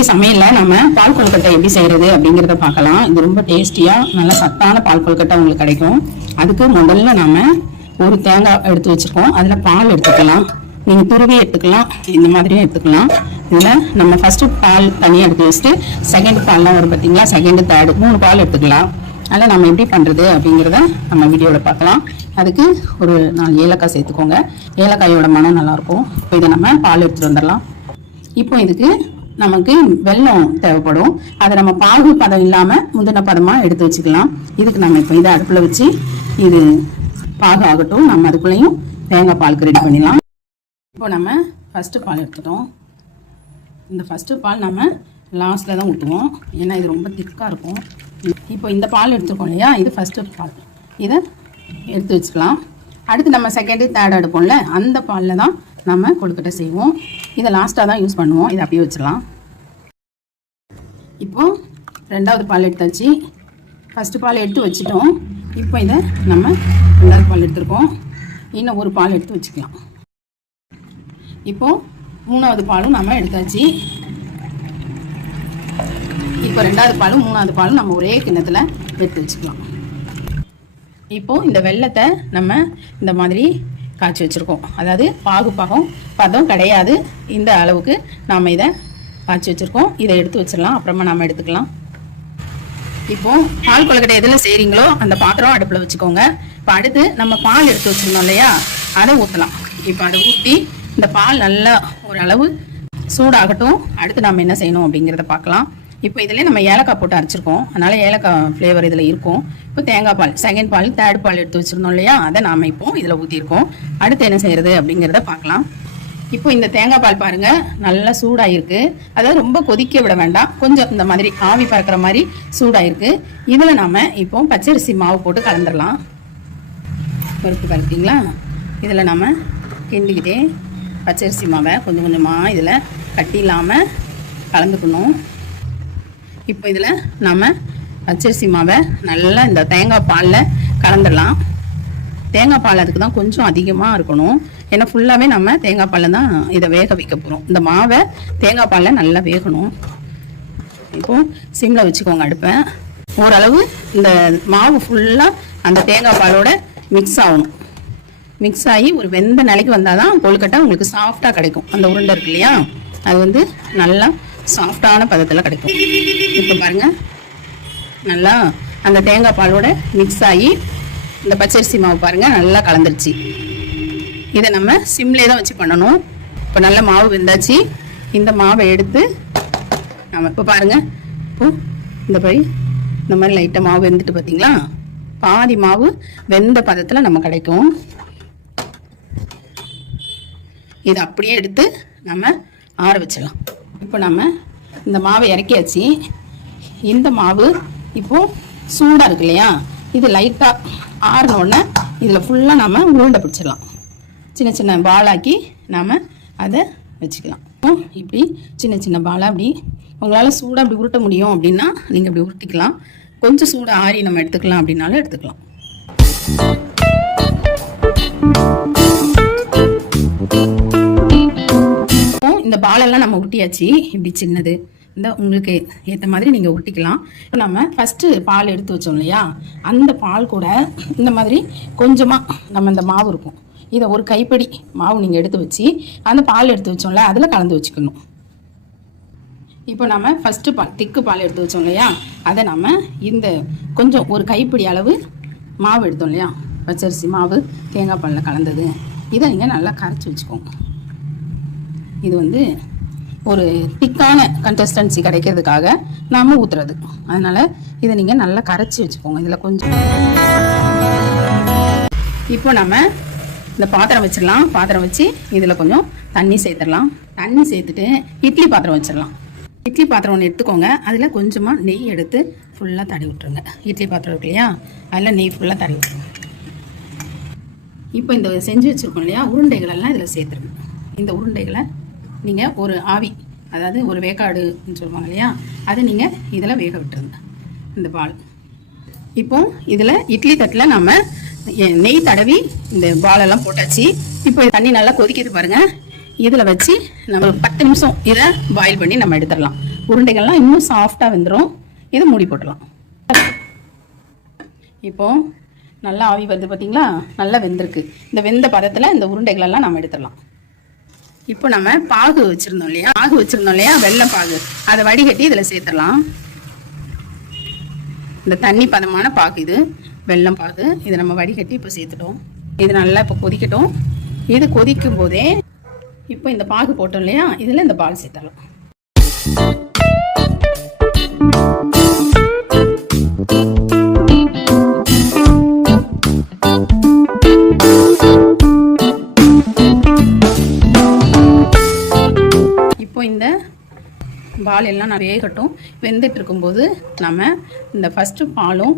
இன்னைக்கு சமையல்ல நம்ம பால் கொழுக்கட்டை எப்படி செய்யறது அப்படிங்கறத பார்க்கலாம். இது ரொம்ப டேஸ்டியா நல்ல சத்தான பால் கொழுக்கட்டை உங்களுக்கு கிடைக்கும். அதுக்கு முதல்ல நாம ஒரு தேங்காய் எடுத்து வச்சிருக்கோம். அதுல பால் எடுத்துக்கலாம். நீங்க துருவி எடுத்துக்கலாம். இந்த மாதிரியும் எடுத்துக்கலாம். இதுல நம்ம ஃபர்ஸ்ட் பால் தனியா எடுத்து வச்சுட்டு செகண்ட் பால்லாம் வரும் பார்த்தீங்களா செகண்ட் தேர்டு மூணு பால் எடுத்துக்கலாம். அதில் நம்ம எப்படி பண்ணுறது அப்படிங்கிறத நம்ம வீடியோவில் பார்க்கலாம். அதுக்கு ஒரு நாலு ஏலக்காய் சேர்த்துக்கோங்க. ஏலக்காயோட மனம் நல்லாயிருக்கும் இப்போ இதை நம்ம பால் எடுத்துகிட்டு வந்துடலாம். இப்போ இதுக்கு நமக்கு வெல்லம் தேவைப்படும். அதை நம்ம பாகு பதம் இல்லாமல் முந்தின பதமாக எடுத்து வச்சுக்கலாம். இதுக்கு நம்ம இப்போ இதை அடுப்பில் வச்சு இது பாகு ஆகட்டும். நம்ம அதுக்குள்ளேயும் தேங்காய் பாலுக்கு ரெடி பண்ணிடலாம். இப்போ நம்ம ஃபஸ்ட்டு பால் எடுத்துட்டோம். இந்த ஃபஸ்ட்டு பால் நம்ம லாஸ்ட்டில் தான் ஊற்றுவோம் ஏன்னா இது ரொம்ப திக்காக இருக்கும். இப்போ இந்த பால் எடுத்துருக்கோம் இல்லையா? இது ஃபஸ்ட்டு பால். இதை எடுத்து வச்சுக்கலாம். அடுத்து நம்ம செகண்டு தேர்ட் எடுப்போம்ல? அந்த பாலில் தான் நம்ம கொழுக்கட்டை செய்வோம். இதை லாஸ்ட்டாக தான் யூஸ் பண்ணுவோம். இதை அப்படியே வச்சிடலாம். இப்போது ரெண்டாவது பால் எடுத்தாச்சு. ஃபஸ்ட்டு பால் எடுத்து வச்சுட்டோம். இப்போ இதை நம்ம ரெண்டாவது பால் எடுத்துருக்கோம். இன்னும் ஒரு பால் எடுத்து வச்சுக்கலாம். இப்போது மூணாவது பாலும் நம்ம எடுத்தாச்சு. இப்போ ரெண்டாவது பாலும் மூணாவது பாலும் நம்ம ஒரே கிண்ணத்தில் எடுத்து வச்சுக்கலாம். இப்போது இந்த வெள்ளத்தை நம்ம இந்த மாதிரி காய்ச்சி வச்சுருக்கோம். அதாவது பாகு பாகம் பதம் கிடையாது. இந்த அளவுக்கு நாம் இதை காய்ச்சி வச்சுருக்கோம். இதை எடுத்து வச்சிடலாம். அப்புறமா நம்ம எடுத்துக்கலாம். இப்போ பால் கொழுக்கட்டை எதில் செய்கிறீங்களோ அந்த பாத்திரம் அடுப்பில் வச்சுக்கோங்க. இப்போ அடுத்து நம்ம பால் எடுத்து வச்சுருந்தோம் இல்லையா? அதை ஊற்றலாம் இப்போ அதை ஊற்றி இந்த பால் நல்லா ஓரளவு சூடாகட்டும். அடுத்து நம்ம என்ன செய்யணும் அப்படிங்கிறத பார்க்கலாம். இப்போ இதிலே நம்ம ஏலக்காய் போட்டு அரைச்சிருக்கோம். அதனால் ஏலக்காய் ஃப்ளேவர் இதில் இருக்கும். இப்போ தேங்காய் பால் செகண்ட் பால் தேர்ட் பால் எடுத்து வச்சிருந்தோம் இல்லையா? அதை நாம் இப்போ இதில் ஊற்றிருக்கோம் அடுத்து என்ன செய்யறது அப்படிங்கிறத பார்க்கலாம். இப்போ இந்த தேங்காய் பால் பாருங்கள் நல்லா சூடாகிருக்கு அதாவது ரொம்ப கொதிக்க விட வேண்டாம். கொஞ்சம் இந்த மாதிரி ஆவி பறக்கிற மாதிரி சூடாகிருக்கு இதில் நாம் இப்போ பச்சரிசி மாவு போட்டு கலந்துடலாம் பருப்பு கலக்கிங்களா இதில் நம்ம கிண்டிக்கிட்டே பச்சரிசி மாவை கொஞ்சம் கொஞ்சமாக இதில் கட்டி இல்லாமல் கலந்துக்கணும். இப்போ இதில் நம்ம பச்சரிசி மாவை நல்லா இந்த தேங்காய் பாலில் கலந்துடலாம். தேங்காய் பால் அதுக்கு தான் கொஞ்சம் அதிகமாக இருக்கணும். ஏன்னா ஃபுல்லாகவே நம்ம தேங்காய் பாலில் தான் இதை வேக வைக்க போகிறோம் இந்த மாவை தேங்காய் பாலில் நல்லா வேகணும். இப்போ சிம்மில் வச்சுக்கோங்க அடுப்பை. ஓரளவு இந்த மாவு ஃபுல்லாக அந்த தேங்காய் பாலோட மிக்ஸ் ஆகணும். மிக்ஸ் ஆகி ஒரு வெந்த நிலைக்கு வந்தால் தான் கொழுக்கட்டை உங்களுக்கு சாஃப்டாக கிடைக்கும். அந்த உருண்டை இருக்கு இல்லையா? அது வந்து நல்லா சாஃப்டான பதத்தில் கிடைக்கும் இப்போ பாருங்க. நல்லா அந்த தேங்காய் பாலோட மிக்ஸ் ஆகி இந்த பச்சரிசி மாவு பாருங்க நல்லா கலந்துருச்சு. இதை நம்ம சிம்லே தான் வச்சு பண்ணணும். இப்போ நல்ல மாவு வெந்தாச்சு. இந்த மாவை எடுத்து நம்ம இப்போ பாருங்க. இப்போ இந்த மாதிரி இந்த மாதிரி லைட்டாக மாவு வெந்துட்டு பார்த்தீங்களா பாதி மாவு வெந்த பதத்தில் நம்ம கிடைக்கும். இதை அப்படியே எடுத்து நம்ம ஆற வச்சிடலாம். இப்போ நம்ம இந்த மாவை இறக்கியாச்சு. இந்த மாவு இப்போ சூடாக இருக்கு இல்லையா? இது லைட்டாக ஆறினோடனே இதில் ஃபுல்லாக நம்ம உருண்டை பிடிச்சிடலாம். சின்ன சின்ன பாலாக்கி நாம் அதை வச்சுக்கலாம். இப்படி சின்ன சின்ன பாலாக அப்படி உங்களால் சூடாக அப்படி உருட்ட முடியும் அப்படின்னா நீங்கள் அப்படி உருட்டிக்கலாம். கொஞ்சம் சூடாக ஆறி நம்ம எடுத்துக்கலாம் அப்படின்னாலும் எடுத்துக்கலாம். இந்த பாலெல்லாம் நம்ம உருட்டியாச்சு இப்படி சின்னது. இந்த உங்களுக்கு ஏற்ற மாதிரி நீங்கள் உருட்டிக்கலாம் இப்போ நம்ம ஃபஸ்ட்டு பால் எடுத்து வச்சோம் இல்லையா? அந்த பால் கூட இந்த மாதிரி கொஞ்சமாக நம்ம இந்த மாவு இருக்கும். இதை ஒரு கைப்படி மாவு நீங்கள் எடுத்து வச்சு அந்த பால் எடுத்து வச்சோம்ல அதில் கலந்து வச்சுக்கணும். இப்போ நம்ம ஃபஸ்ட்டு பால் திக்கு பால் எடுத்து வச்சோம் இல்லையா? அதை நம்ம இந்த கொஞ்சம் ஒரு கைப்பிடி அளவு மாவு எடுத்தோம் இல்லையா? பச்சரிசி மாவு தேங்காய் பாலில் கலந்தது. இதை நீங்கள் நல்லா கரைச்சி வச்சுக்கோங்க. இது வந்து ஒரு திக்கான கன்சிஸ்டன்சி கிடைக்கிறதுக்காக நாம் ஊற்றுறது அதனால் இதை நீங்கள் நல்லா கரைச்சி வச்சுக்கோங்க. இதில் கொஞ்சம் இப்போ நம்ம இந்த பாத்திரம் வச்சிடலாம். பாத்திரம் வச்சு இதில் கொஞ்சம் தண்ணி சேர்த்துடலாம். தண்ணி சேர்த்துட்டு இட்லி பாத்திரம் வச்சிடலாம். இட்லி பாத்திரம் ஒன்று எடுத்துக்கோங்க. அதில் கொஞ்சமாக நெய் எடுத்து ஃபுல்லாக தடவி விட்ருங்க இட்லி பாத்திரம் இருக்கு இல்லையா? அதில் நெய் ஃபுல்லாக தடவி விட்ருங்க இப்போ இந்த செஞ்சு வச்சுருக்கோம் இல்லையா? உருண்டைகளெல்லாம் இதில் சேர்த்துருங்க. இந்த உருண்டைகளை நீங்கள் ஒரு ஆவி அதாவது ஒரு வேக்காடுன்னு சொல்லுவாங்க இல்லையா? அதை நீங்கள் இதில் வேக விட்டுருங்க இந்த பால். இப்போ இதில் இட்லி தட்டில் நம்ம நெய் தடவி இந்த பாலெல்லாம் போட்டாச்சு. இப்போ தண்ணி நல்லா கொதிக்கிறது பாருங்க. இதில் வச்சு நம்ம பத்து நிமிஷம் இதை பாயில் பண்ணி நம்ம எடுத்துடலாம். உருண்டைகள்லாம் இன்னும் சாஃப்டாக வெந்துடும் இதை மூடி போட்டுடலாம். இப்போ நல்லா ஆவி வருது பார்த்தீங்களா நல்லா வெந்திருக்கு. இந்த வெந்த பதத்தில் இந்த உருண்டைகளெல்லாம் நம்ம எடுத்துடலாம். இப்போ நம்ம பாகு வச்சுருந்தோம் இல்லையா? பாகு வச்சுருந்தோம் இல்லையா? வெள்ளை பாகு. அதை வடிகட்டி இதில் சேர்த்துடலாம். இந்த தண்ணி பதமான பாகு இது. வெல்லம் பாகு. இதை நம்ம வடிகட்டி இப்போ சேர்த்துட்டோம். இது நல்லா இப்போ கொதிக்கட்டும். இது கொதிக்கும் போதே இப்போ இந்த பாகு போட்டோம் இல்லையா? இதில் இந்த பால் சேர்த்தலாம் பால் எல்லாம் நிறைய கட்டும் வெந்துட்டு இருக்கும்போது நம்ம இந்த ஃபஸ்ட்டு பாலும்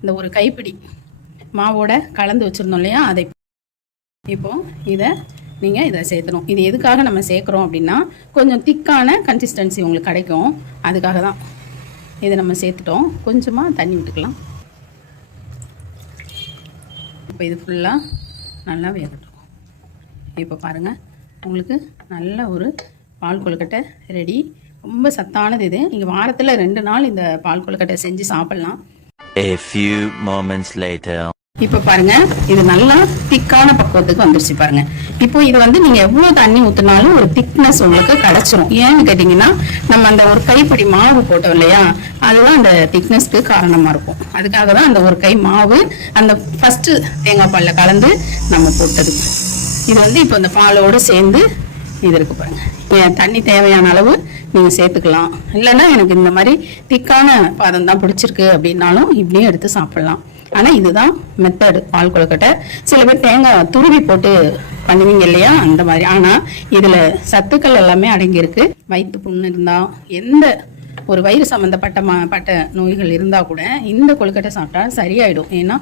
இந்த ஒரு கைப்பிடி மாவோட கலந்து வச்சுருந்தோம் இல்லையா? அதை இப்போ இதை நீங்கள் இதை சேர்த்துணும். இது எதுக்காக நம்ம சேர்க்குறோம் அப்படின்னா கொஞ்சம் திக்கான கன்சிஸ்டன்சி உங்களுக்கு கிடைக்கும். அதுக்காக தான் இதை நம்ம சேர்த்துட்டோம். கொஞ்சமாக தண்ணி விட்டுக்கலாம். இப்போ இது ஃபுல்லாக நல்லா வேகட்டும். இப்போ பாருங்கள் உங்களுக்கு நல்ல ஒரு பால் கொழுக்கட்டை ரெடி ரொம்ப சத்தானது இது. நீங்கள் வாரத்தில் ரெண்டு நாள் இந்த பால் கொழுக்கட்டை செஞ்சு சாப்பிட்லாம். A few moments later. இப்போ பாருங்க இது நல்லா திக்கான பக்குவத்துக்கு வந்துருச்சு பாருங்க. இப்போ இது வந்து நீங்க எவ்வளவு தண்ணி ஊத்தினாலும் ஒரு திக்னஸ் உங்களுக்கு கிடைச்சிரும். ஏன்னு கேட்டீங்கன்னா நம்ம அந்த ஒரு கைப்பிடி மாவு போட்டோம் இல்லையா? அதுதான் அந்த திக்னஸ்க்கு காரணமா இருக்கும். அதுக்காக தான் அந்த ஒரு கை மாவு அந்த ஃபர்ஸ்ட் தேங்காய் பால்ல கலந்து நம்ம போட்டது. இது வந்து இப்போ இந்த பாலோடு சேர்ந்து இது இருக்கு பாருங்க. தண்ணி தேவையான அளவு நீங்க சேர்த்துக்கலாம். இல்லைன்னா எனக்கு இந்த மாதிரி திக்கான பாதம் தான் பிடிச்சிருக்கு அப்படின்னாலும் இப்படியும் எடுத்து சாப்பிடலாம். ஆனா இதுதான் மெத்தடு பால் கொழுக்கட்டை சில பேர் தேங்காய் துருவி போட்டு பண்ணுவீங்க இல்லையா? அந்த மாதிரி. ஆனா இதுல சத்துக்கள் எல்லாமே அடங்கியிருக்கு. வயிற்று புண்ணு இருந்தா எந்த ஒரு வயிறு சம்மந்தப்பட்ட ம பட்ட நோய்கள் இருந்தா கூட இந்த கொழுக்கட்டை சாப்பிட்டா சரியாயிடும். ஏன்னா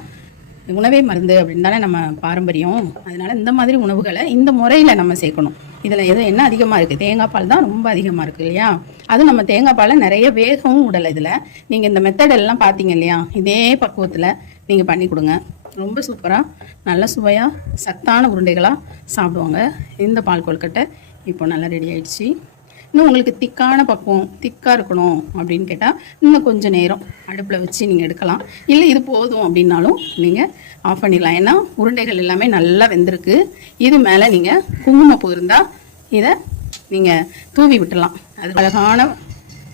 உணவே மருந்து அப்படின்னு தானே நம்ம பாரம்பரியம். அதனால இந்த மாதிரி உணவுகளை இந்த முறையில் நம்ம சேர்க்கணும். இதில் எது என்ன அதிகமாக இருக்குது தேங்காய் பால் தான் ரொம்ப அதிகமாக இருக்குது இல்லையா? அதுவும் நம்ம தேங்காய் பாலை நிறைய வேகவும் விடலை இதில். நீங்கள் இந்த மெத்தட் எல்லாம் பார்த்தீங்க இல்லையா? இதே பக்குவத்தில் நீங்கள் பண்ணி கொடுங்க. ரொம்ப சூப்பராக நல்ல சுவையாக சத்தான உருண்டைகளாக சாப்பிடுவாங்க. இந்த பால் கொழுக்கட்டை இப்போ நல்லா ரெடி ஆயிடுச்சு. இன்னும் உங்களுக்கு திக்கான பக்குவம் திக்காக இருக்கணும் அப்படின்னு கேட்டால் இன்னும் கொஞ்சம் நேரம் அடுப்பில் வச்சு நீங்கள் எடுக்கலாம். இல்லை இது போதும் அப்படின்னாலும் நீங்கள் ஆஃப் பண்ணிடலாம். ஏன்னா உருண்டைகள் எல்லாமே நல்லா வெந்திருக்கு. இது மேலே நீங்கள் குங்குமப்பூ இருந்தால் இதை நீங்கள் தூவி விட்டுடலாம். அது அழகான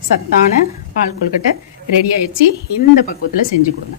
சத்தான பால் கொழுக்கட்டை ரெடி ஆயிடுச்சு. இந்த பக்குவத்தில் செஞ்சு கொடுங்க.